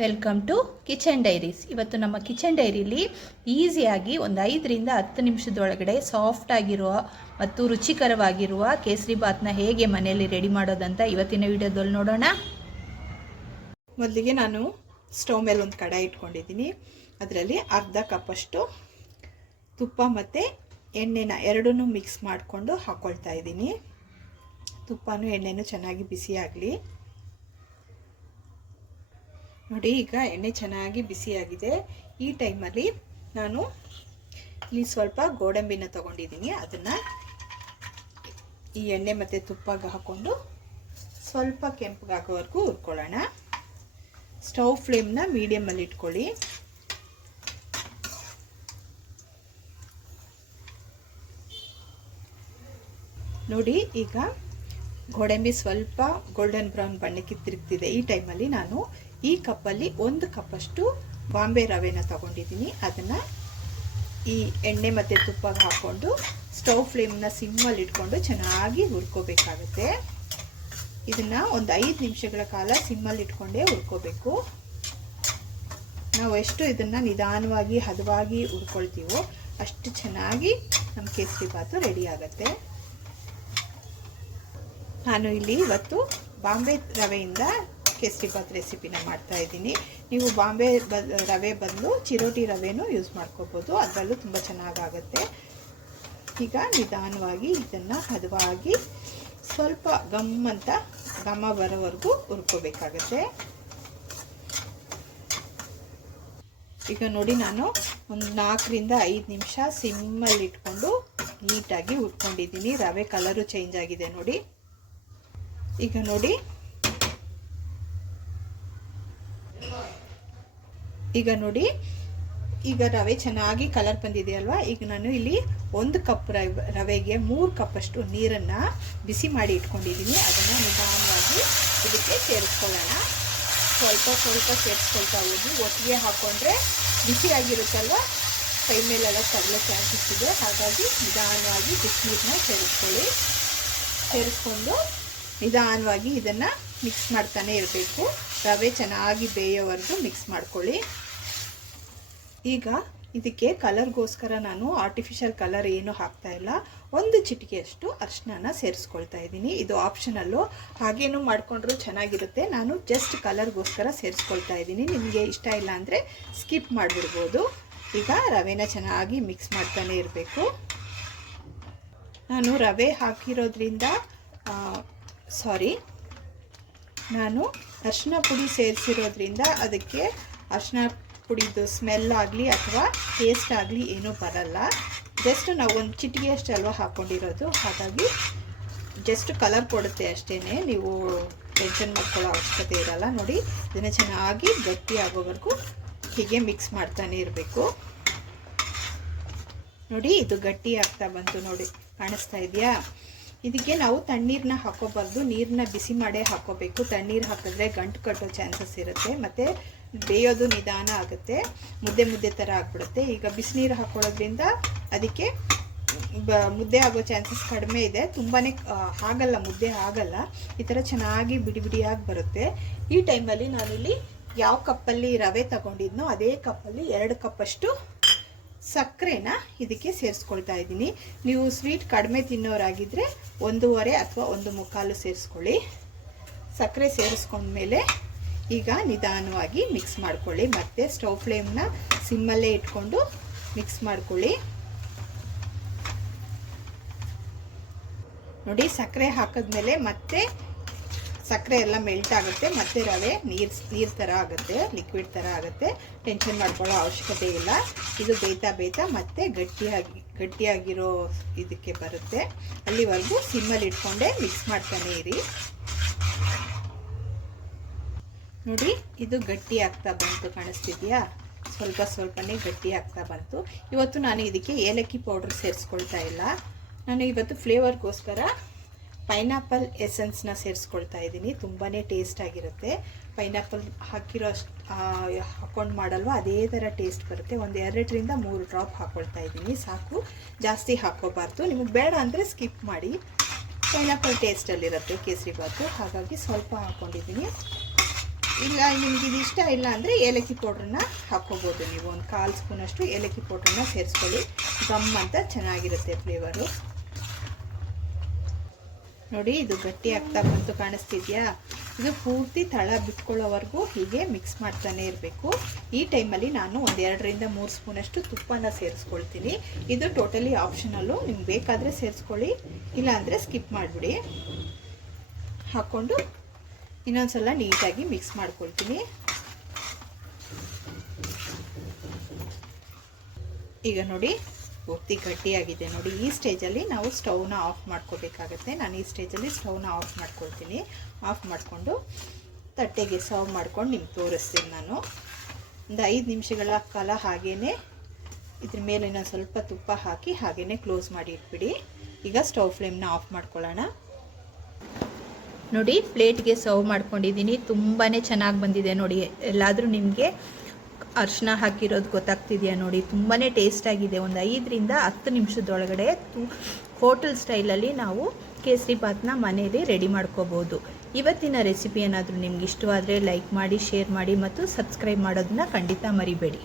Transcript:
Welcome to kitchen diaries. ಇವತ್ತು ನಮ್ಮ kitchen ಡೈರಿಲಿ ಈಸಿಯಾಗಿ ಒಂದು 5ರಿಂದ 10 ನಿಮಿಷದೊಳಗಡೆ ಸಾಫ್ಟ್ ಆಗಿರುವ ಮತ್ತು ರುಚಿಕರವಾಗಿರುವ ಕೇಸರಿ ಬಾತ್ನ ಹೇಗೆ ಮನೆಯಲ್ಲಿ ರೆಡಿ ಮಾಡೋದಂತ ಇವತ್ತಿನ ವಿಡಿಯೋದಲ್ಲಿ ನೋಡೋಣ. ಮೊದಲಿಗೆ ನಾನು ಸ್ಟವ್ ಮೇಲೆ ಒಂದು ಕಡಾಯಿ ಇಟ್ಕೊಂಡಿದ್ದೀನಿ. ಅದರಲ್ಲಿ ಅರ್ಧ ಕಪ್ಪಷ್ಟು ತುಪ್ಪ ಮತ್ತು ಎಣ್ಣೆನ ಎರಡನ್ನೂ ಮಿಕ್ಸ್ ಮಾಡಿಕೊಂಡು ಹಾಕ್ಕೊಳ್ತಾ ಇದ್ದೀನಿ. ತುಪ್ಪನೂ ಎಣ್ಣೆನೂ ಚೆನ್ನಾಗಿ ಬಿಸಿ ಆಗಲಿ. ನೋಡಿ, ಈಗ ಎಣ್ಣೆ ಚೆನ್ನಾಗಿ ಬಿಸಿಯಾಗಿದೆ. ಈ ಟೈಮಲ್ಲಿ ನಾನು ಇಲ್ಲಿ ಸ್ವಲ್ಪ ಗೋಡಂಬಿನ ತೊಗೊಂಡಿದ್ದೀನಿ. ಅದನ್ನು ಈ ಎಣ್ಣೆ ಮತ್ತು ತುಪ್ಪಗೆ ಹಾಕ್ಕೊಂಡು ಸ್ವಲ್ಪ ಕೆಂಪಗಾಗೋವರೆಗೂ ಹುರ್ಕೊಳ್ಳೋಣ. ಸ್ಟವ್ ಫ್ಲೇಮ್ನ ಮೀಡಿಯಮಲ್ಲಿ ಇಟ್ಕೊಳ್ಳಿ. ನೋಡಿ, ಈಗ ಗೋಡಂಬಿ ಸ್ವಲ್ಪ ಗೋಲ್ಡನ್ ಬ್ರೌನ್ ಬಣ್ಣಕ್ಕೆ ತಿರುಗ್ತಿದೆ. ಈ ಟೈಮಲ್ಲಿ ನಾನು ಈ ಕಪ್ಪಲ್ಲಿ 1 ಕಪ್ಪಷ್ಟು ಬಾಂಬೆ ರವೆನ ತಗೊಂಡಿದ್ದೀನಿ. ಅದನ್ನು ಈ ಎಣ್ಣೆ ಮತ್ತು ತುಪ್ಪಗೆ ಹಾಕ್ಕೊಂಡು ಸ್ಟವ್ ಫ್ಲೇಮ್ನ ಸಿಮ್ಮಲ್ಲಿ ಇಟ್ಕೊಂಡು ಚೆನ್ನಾಗಿ ಹುರ್ಕೋಬೇಕಾಗುತ್ತೆ. ಇದನ್ನು ಒಂದು 5 ನಿಮಿಷಗಳ ಕಾಲ ಸಿಮ್ಮಲ್ಲಿ ಇಟ್ಕೊಂಡೇ ಹುರ್ಕೋಬೇಕು. ನಾವು ಎಷ್ಟು ಇದನ್ನು ನಿಧಾನವಾಗಿ ಹದವಾಗಿ ಹುರ್ಕೊಳ್ತೀವೋ ಅಷ್ಟು ಚೆನ್ನಾಗಿ ನಮ್ಮ ಕೇಸರಿ ಬಾತು ರೆಡಿ ಆಗುತ್ತೆ. ನಾನು ಇಲ್ಲಿ ಇವತ್ತು ಬಾಂಬೆ ರವೆಯಿಂದ ಕೇಸರಿ ಬಾತ್ ರೆಸಿಪಿನ ಮಾಡ್ತಾ ಇದ್ದೀನಿ. ನೀವು ಬಾಂಬೆ ರವೆ ಬದಲು ಚಿರೋಟಿ ರವೆನೂ ಯೂಸ್ ಮಾಡ್ಕೋಬೋದು, ಅದರಲ್ಲೂ ತುಂಬ ಚೆನ್ನಾಗಾಗುತ್ತೆ. ಈಗ ನಿಧಾನವಾಗಿ ಇದನ್ನು ಹದವಾಗಿ ಸ್ವಲ್ಪ ಘಮ ಬರೋವರೆಗೂ ಹುರ್ಕೋಬೇಕಾಗತ್ತೆ. ಈಗ ನೋಡಿ, ನಾನು ಒಂದು 4ರಿಂದ 5 ನಿಮಿಷ ಸಿಮ್ಮಲ್ಲಿ ಇಟ್ಕೊಂಡು ನೀಟಾಗಿ ಹುರ್ಕೊಂಡಿದ್ದೀನಿ. ರವೆ ಕಲರು ಚೇಂಜ್ ಆಗಿದೆ ನೋಡಿ. ಈಗ ನೋಡಿ ಈಗ ರವೆ ಚೆನ್ನಾಗಿ ಕಲರ್ ಬಂದಿದೆ ಅಲ್ವಾ. ಈಗ ನಾನು ಇಲ್ಲಿ 1 ಕಪ್ ರವೆಗೆ 3 ಕಪ್ಪಷ್ಟು ನೀರನ್ನು ಬಿಸಿ ಮಾಡಿ ಇಟ್ಕೊಂಡಿದ್ದೀನಿ. ಅದನ್ನು ನಿಧಾನವಾಗಿ ಇದಕ್ಕೆ ಸೇರಿಸ್ಕೊಳ್ಳೋಣ. ಸ್ವಲ್ಪ ಸೇರಿಸ್ಕೊಳ್ತಾ ಹೋಗಿ ಒಟ್ಟಿಗೆ ಹಾಕ್ಕೊಂಡ್ರೆ ಬಿಸಿಯಾಗಿರುತ್ತಲ್ವ, ಕೈ ಮೇಲೆಲ್ಲ ತಗಲೋ ಚಾನ್ಸಸ್ ಇದೆ. ಹಾಗಾಗಿ ನಿಧಾನವಾಗಿ ಬಿಸಿನೀರನ್ನ ಸೇರಿಸ್ಕೊಂಡು ನಿಧಾನವಾಗಿ ಇದನ್ನು ಮಿಕ್ಸ್ ಮಾಡ್ತಾನೆ ಇರಬೇಕು. ರವೆ ಚೆನ್ನಾಗಿ ಬೇಯೋವರೆಗೂ ಮಿಕ್ಸ್ ಮಾಡ್ಕೊಳ್ಳಿ. ಈಗ ಇದಕ್ಕೆ ಕಲರ್ಗೋಸ್ಕರ ನಾನು ಆರ್ಟಿಫಿಷಿಯಲ್ ಕಲರ್ ಏನು ಹಾಕ್ತಾ ಇಲ್ಲ. 1 ಚಿಟಿಕೆಯಷ್ಟು ಅರಿಶಿನ ಸೇರಿಸ್ಕೊಳ್ತಾ ಇದ್ದೀನಿ. ಇದು ಆಪ್ಷನಲ್ಲು, ಹಾಗೇನು ಮಾಡಿಕೊಂಡ್ರೂ ಚೆನ್ನಾಗಿರುತ್ತೆ. ನಾನು ಜಸ್ಟ್ ಕಲರ್ಗೋಸ್ಕರ ಸೇರಿಸ್ಕೊಳ್ತಾ ಇದ್ದೀನಿ. ನಿಮಗೆ ಇಷ್ಟ ಇಲ್ಲ ಅಂದರೆ ಸ್ಕಿಪ್ ಮಾಡಿಬಿಡ್ಬೋದು. ಈಗ ರವೆನ ಚೆನ್ನಾಗಿ ಮಿಕ್ಸ್ ಮಾಡ್ತಾನೆ ಇರಬೇಕು. ನಾನು ರವೆ ಹಾಕಿರೋದ್ರಿಂದ ನಾನು ಅರಿಶಿನ ಪುಡಿ ಸೇರಿಸಿರೋದ್ರಿಂದ ಅದಕ್ಕೆ ಅರಿಶಿನ ಪುಡಿದು ಸ್ಮೆಲ್ ಆಗಲಿ ಅಥವಾ ಟೇಸ್ಟ್ ಆಗಲಿ ಏನೂ ಬರಲ್ಲ. ಜಸ್ಟ್ ನಾವು 1 ಚಿಟಿಕೆಯಷ್ಟು ಅಲ್ವಾ ಹಾಕ್ಕೊಂಡಿರೋದು, ಹಾಗಾಗಿ ಜಸ್ಟ್ ಕಲರ್ ಕೊಡುತ್ತೆ ಅಷ್ಟೇ. ನೀವು ಟೆನ್ಷನ್ ಮಾಡ್ಕೊಳ್ಳೋ ಅವಶ್ಯಕತೆ ಇರಲ್ಲ. ನೋಡಿ, ಇದನ್ನು ಚೆನ್ನಾಗಿ ಗಟ್ಟಿ ಆಗೋವರೆಗೂ ಹೀಗೆ ಮಿಕ್ಸ್ ಮಾಡ್ತಾನೆ ಇರಬೇಕು. ನೋಡಿ, ಇದು ಗಟ್ಟಿ ಆಗ್ತಾ ಬಂತು. ನೋಡಿ, ಕಾಣಿಸ್ತಾ ಇದೆಯಾ? ಇದಕ್ಕೆ ನಾವು ತಣ್ಣೀರನ್ನ ಹಾಕೋಬಾರ್ದು, ನೀರನ್ನ ಬಿಸಿ ಮಾಡೇ ಹಾಕೋಬೇಕು. ತಣ್ಣೀರು ಹಾಕಿದ್ರೆ ಗಂಟು ಕಟ್ಟೋ ಚಾನ್ಸಸ್ ಇರುತ್ತೆ, ಮತ್ತು ಬೇಯೋದು ನಿಧಾನ ಆಗುತ್ತೆ, ಮುದ್ದೆ ಥರ ಆಗಿಬಿಡುತ್ತೆ. ಈಗ ಬಿಸಿನೀರು ಹಾಕೊಳ್ಳೋದ್ರಿಂದ ಅದಕ್ಕೆ ಮುದ್ದೆ ಆಗೋ ಚಾನ್ಸಸ್ ಕಡಿಮೆ ಇದೆ. ತುಂಬಾ ಆಗಲ್ಲ, ಮುದ್ದೆ ಆಗಲ್ಲ. ಈ ಥರ ಚೆನ್ನಾಗಿ ಬಿಡಿಯಾಗಿ ಬರುತ್ತೆ. ಈ ಟೈಮಲ್ಲಿ ನಾನಿಲ್ಲಿ ಯಾವ ಕಪ್ಪಲ್ಲಿ ರವೆ ತಗೊಂಡಿದ್ನೋ ಅದೇ ಕಪ್ಪಲ್ಲಿ 2 ಕಪ್ಪಷ್ಟು ಸಕ್ಕರೆನ ಇದಕ್ಕೆ ಸೇರಿಸ್ಕೊಳ್ತಾ ಇದ್ದೀನಿ. ನೀವು ಸ್ವೀಟ್ ಕಡಿಮೆ ತಿನ್ನೋರಾಗಿದ್ದರೆ 1.5 ಅಥವಾ 1.25 ಸೇರಿಸ್ಕೊಳ್ಳಿ. ಸಕ್ಕರೆ ಸೇರಿಸ್ಕೊಂಡ್ಮೇಲೆ ಈಗ ನಿಧಾನವಾಗಿ ಮಿಕ್ಸ್ ಮಾಡ್ಕೊಳ್ಳಿ. ಮತ್ತು ಸ್ಟವ್ ಫ್ಲೇಮ್ನ ಸಿಮ್ಮಲ್ಲೇ ಇಟ್ಕೊಂಡು ಮಿಕ್ಸ್ ಮಾಡ್ಕೊಳ್ಳಿ. ನೋಡಿ, ಸಕ್ಕರೆ ಹಾಕಿದ್ಮೇಲೆ ಮತ್ತೆ ಸಕ್ಕರೆ ಎಲ್ಲ ಮೆಲ್ಟ್ ಆಗುತ್ತೆ, ಮತ್ತು ರವೆ ನೀರು ಥರ ಆಗುತ್ತೆ, ಲಿಕ್ವಿಡ್ ಥರ ಆಗುತ್ತೆ. ಟೆನ್ಷನ್ ಮಾಡ್ಕೊಳ್ಳೋ ಅವಶ್ಯಕತೆ ಇಲ್ಲ. ಇದು ಬೇಯ್ತಾ ಮತ್ತೆ ಗಟ್ಟಿಯಾಗಿರೋ ಇದಕ್ಕೆ ಬರುತ್ತೆ. ಅಲ್ಲಿವರೆಗೂ ಸಿಮ್ಮಲ್ಲಿ ಇಟ್ಕೊಂಡೆ ಮಿಕ್ಸ್ ಮಾಡ್ತಾನೆ ಇರಿ. ನೋಡಿ, ಇದು ಗಟ್ಟಿ ಆಗ್ತಾ ಬಂತು, ಕಾಣಿಸ್ತಿದೆಯಾ? ಸ್ವಲ್ಪನೇ ಗಟ್ಟಿ ಆಗ್ತಾ ಬಂತು. ಇವತ್ತು ನಾನು ಇದಕ್ಕೆ ಏಲಕ್ಕಿ ಪೌಡ್ರ್ ಸೇರಿಸ್ಕೊಳ್ತಾ ಇಲ್ಲ. ನಾನು ಇವತ್ತು ಫ್ಲೇವರ್ಗೋಸ್ಕರ ಪೈನಾಪಲ್ ಎಸೆನ್ಸ್ನ ಸೇರಿಸ್ಕೊಳ್ತಾ ಇದ್ದೀನಿ. ತುಂಬಾ ಟೇಸ್ಟ್ ಆಗಿರುತ್ತೆ. ಪೈನಾಪಲ್ ಹಾಕ್ಕೊಂಡು ಮಾಡಲ್ವ, ಅದೇ ಥರ ಟೇಸ್ಟ್ ಬರುತ್ತೆ. ಒಂದು 2ರಿಂದ 3 ಡ್ರಾಪ್ ಹಾಕ್ಕೊಳ್ತಾ ಇದ್ದೀನಿ, ಸಾಕು. ಜಾಸ್ತಿ ಹಾಕ್ಕೋಬಾರ್ದು. ನಿಮಗೆ ಬೇಡ ಅಂದರೆ ಸ್ಕಿಪ್ ಮಾಡಿ. ಪೈನಾಪಲ್ ಟೇಸ್ಟಲ್ಲಿರುತ್ತೆ ಕೇಸರಿ ಬಾತು, ಹಾಗಾಗಿ ಸ್ವಲ್ಪ ಹಾಕ್ಕೊಂಡಿದ್ದೀನಿ. ಇಲ್ಲ ನಿಮ್ಗೆ ಇದು ಇಷ್ಟ ಇಲ್ಲ ಅಂದರೆ ಏಲಕ್ಕಿ ಪೌಡ್ರನ್ನ ಹಾಕ್ಕೋಬೋದು. ನೀವು ಒಂದು 1/4 ಸ್ಪೂನಷ್ಟು ಏಲಕ್ಕಿ ಪೌಡ್ರನ್ನ ಸೇರಿಸ್ಕೊಳ್ಳಿ. ಗಮ್ ಅಂತ ಚೆನ್ನಾಗಿರುತ್ತೆ ಫ್ಲೇವರು. ನೋಡಿ ಇದು ಗಟ್ಟಿ ಆಗ್ತಾ ಬಂತು, ಕಾಣಿಸ್ತಿದ್ಯಾ? ಇದು ಪೂರ್ತಿ ತಳ ಬಿಟ್ಕೊಳ್ಳೋವರೆಗೂ ಹೀಗೆ ಮಿಕ್ಸ್ ಮಾಡ್ತಾನೆ ಇರಬೇಕು. ಈ ಟೈಮಲ್ಲಿ ನಾನು ಒಂದು 2ರಿಂದ 3 ಸ್ಪೂನಷ್ಟು ತುಪ್ಪನ ಸೇರಿಸ್ಕೊಳ್ತೀನಿ. ಇದು ಟೋಟಲಿ ಆಪ್ಷನಲ್ಲು, ನಿಮ್ಗೆ ಬೇಕಾದರೆ ಸೇರಿಸ್ಕೊಳ್ಳಿ, ಇಲ್ಲಾಂದರೆ ಸ್ಕಿಪ್ ಮಾಡಿಬಿಡಿ. ಹಾಕ್ಕೊಂಡು ಇನ್ನೊಂದ್ಸಲ ನೀಟಾಗಿ ಮಿಕ್ಸ್ ಮಾಡ್ಕೊಳ್ತೀನಿ. ಈಗ ನೋಡಿ ಪೂರ್ತಿ ಗಟ್ಟಿಯಾಗಿದೆ ನೋಡಿ. ಈ ಸ್ಟೇಜಲ್ಲಿ ನಾವು ಸ್ಟವ್ನ ಆಫ್ ಮಾಡ್ಕೋಬೇಕಾಗತ್ತೆ. ನಾನು ಈ ಸ್ಟೇಜಲ್ಲಿ ಸ್ಟವ್ನ ಆಫ್ ಮಾಡ್ಕೊಳ್ತೀನಿ. ಆಫ್ ಮಾಡಿಕೊಂಡು ತಟ್ಟೆಗೆ ಸರ್ವ್ ಮಾಡ್ಕೊಂಡು ನಿಮ್ಗೆ ತೋರಿಸ್ತೀನಿ. ನಾನು ಒಂದು 5 ನಿಮಿಷಗಳ ಕಾಲ ಹಾಗೇ ಇದ್ರ ಮೇಲೆ ಇನ್ನೊಂದು ಸ್ವಲ್ಪ ತುಪ್ಪ ಹಾಕಿ ಹಾಗೇ ಕ್ಲೋಸ್ ಮಾಡಿ ಇಟ್ಬಿಡಿ. ಈಗ ಸ್ಟವ್ ಫ್ಲೇಮ್ನ ಆಫ್ ಮಾಡ್ಕೊಳ್ಳೋಣ. ನೋಡಿ ಪ್ಲೇಟ್ಗೆ ಸರ್ವ್ ಮಾಡ್ಕೊಂಡಿದ್ದೀನಿ. ತುಂಬಾ ಚೆನ್ನಾಗಿ ಬಂದಿದೆ ನೋಡಿ. ಎಲ್ಲಾದರೂ ನಿಮಗೆ ಅರಿಶಿನ ಹಾಕಿರೋದು ಗೊತ್ತಾಗ್ತಿದೆಯಾ ನೋಡಿ. ತುಂಬಾ ಟೇಸ್ಟಾಗಿದೆ. ಒಂದು 5ರಿಂದ 10 ನಿಮಿಷದೊಳಗಡೆ ಹೋಟೆಲ್ ಸ್ಟೈಲಲ್ಲಿ ನಾವು ಕೇಸರಿ ಬಾತ್ನ ಮನೆಯಲ್ಲಿ ರೆಡಿ ಮಾಡ್ಕೋಬೋದು. ಇವತ್ತಿನ ರೆಸಿಪಿ ಏನಾದರೂ ನಿಮ್ಗೆ ಇಷ್ಟವಾದರೆ ಲೈಕ್ ಮಾಡಿ, ಶೇರ್ ಮಾಡಿ ಮತ್ತು ಸಬ್ಸ್ಕ್ರೈಬ್ ಮಾಡೋದನ್ನ ಖಂಡಿತ ಮರಿಬೇಡಿ.